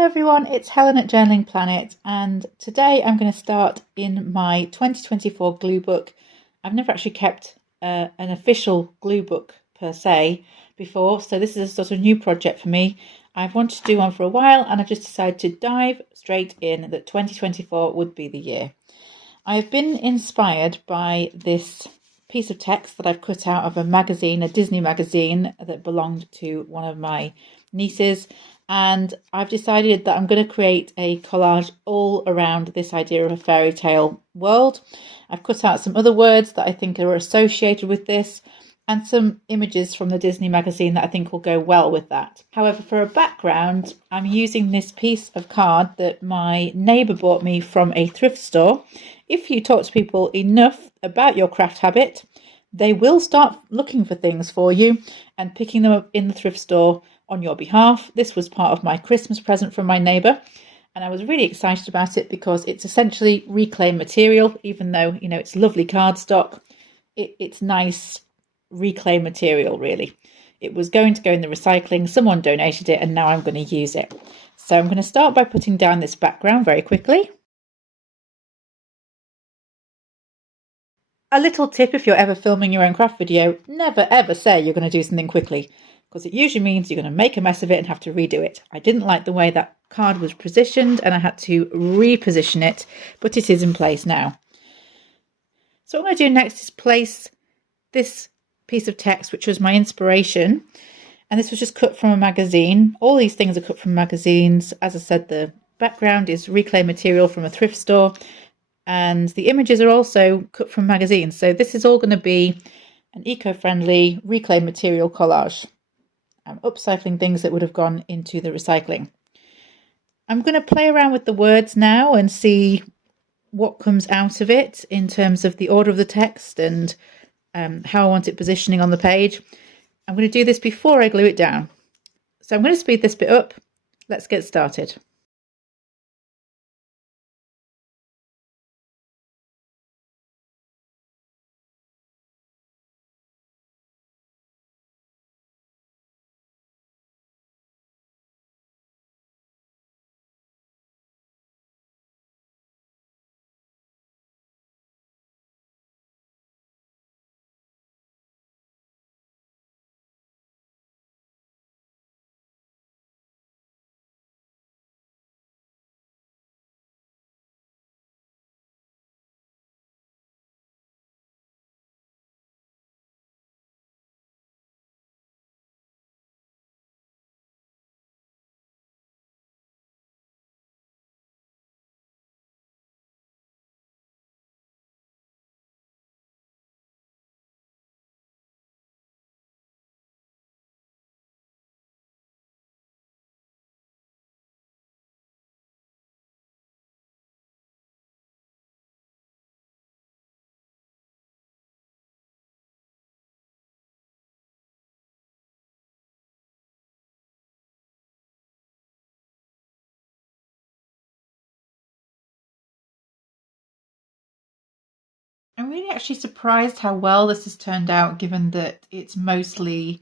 Hello everyone, it's Helen at Journaling Planet, and today I'm going to start in my 2024 glue book. I've never actually kept an official glue book per se before, so this is a sort of new project for me. I've wanted to do one for a while and I've just decided to dive straight in that 2024 would be the year. I've been inspired by this piece of text that I've cut out of a magazine, a Disney magazine that belonged to one of my nieces, and I've decided that I'm going to create a collage all around this idea of a fairy tale world. I've cut out some other words that I think are associated with this and some images from the Disney magazine that I think will go well with that. However, for a background, I'm using this piece of card that my neighbour bought me from a thrift store. If you talk to people enough about your craft habit, they will start looking for things for you and picking them up in the thrift store on your behalf. This was part of my Christmas present from my neighbour, and I was really excited about it because it's essentially reclaimed material. Even though, you know, it's lovely cardstock, it's nice reclaimed material, really. It was going to go in the recycling, someone donated it, and now I'm going to use it. So I'm going to start by putting down this background very quickly. A little tip if you're ever filming your own craft video, never ever say you're going to do something quickly, because it usually means you're going to make a mess of it and have to redo it. I didn't like the way that card was positioned and I had to reposition it, but it is in place now. So what I'm going to do next is place this piece of text, which was my inspiration, and this was just cut from a magazine. All these things are cut from magazines. As I said, the background is reclaimed material from a thrift store, and the images are also cut from magazines. So this is all going to be an eco-friendly reclaimed material collage. I'm upcycling things that would have gone into the recycling. I'm going to play around with the words now and see what comes out of it in terms of the order of the text and how I want it positioning on the page. I'm going to do this before I glue it down. So I'm going to speed this bit up. Let's get started. I'm really actually surprised how well this has turned out, given that it's mostly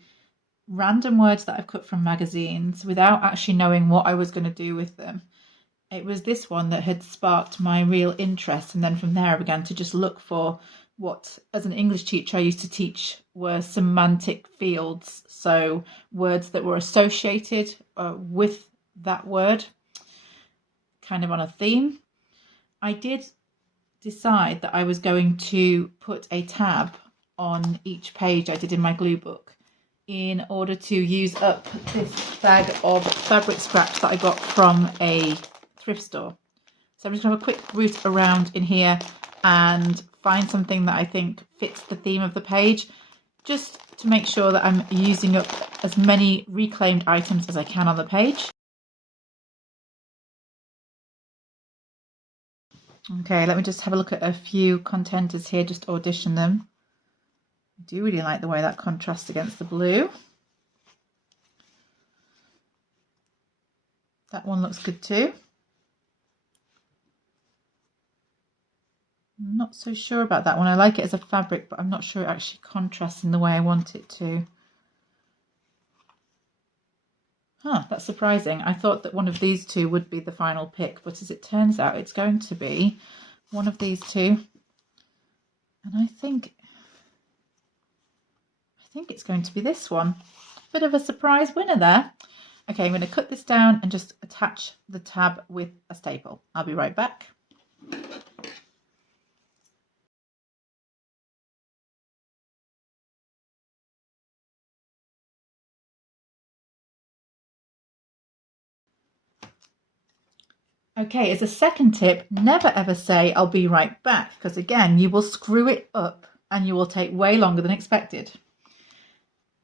random words that I've cut from magazines without actually knowing what I was going to do with them. It was this one that had sparked my real interest, and then from there I began to just look for what, as an English teacher, I used to teach were semantic fields, so words that were associated with that word, kind of on a theme. I did decide that I was going to put a tab on each page I did in my glue book in order to use up this bag of fabric scraps that I got from a thrift store. So I'm just going to have a quick route around in here and find something that I think fits the theme of the page, just to make sure that I'm using up as many reclaimed items as I can on the page. Okay, let me just have a look at a few contenders here, just audition them. I do really like the way that contrasts against the blue. That one looks good too. I'm not so sure about that one. I like it as a fabric, but I'm not sure it actually contrasts in the way I want it to. Huh, that's surprising. I thought that one of these two would be the final pick, but as it turns out, it's going to be one of these two. And I think it's going to be this one. Bit of a surprise winner there. Okay, I'm going to cut this down and just attach the tab with a staple. I'll be right back. Okay, as a second tip, never ever say I'll be right back, because again, you will screw it up and you will take way longer than expected.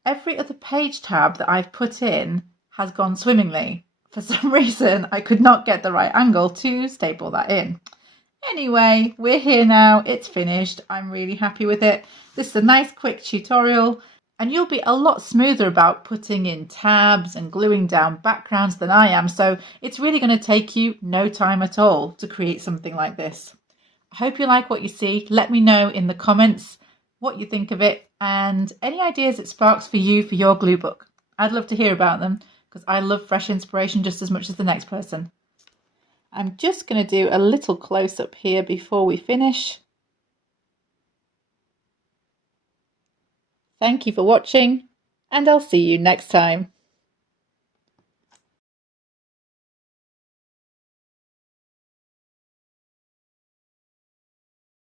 Every other page tab that I've put in has gone swimmingly. For some reason, I could not get the right angle to staple that in. Anyway, we're here now, it's finished. I'm really happy with it. This is a nice quick tutorial, and you'll be a lot smoother about putting in tabs and gluing down backgrounds than I am, so it's really going to take you no time at all to create something like this. I hope you like what you see. Let me know in the comments what you think of it and any ideas it sparks for you for your glue book. I'd love to hear about them because I love fresh inspiration just as much as the next person. I'm just going to do a little close-up here before we finish. Thank you for watching, and I'll see you next time.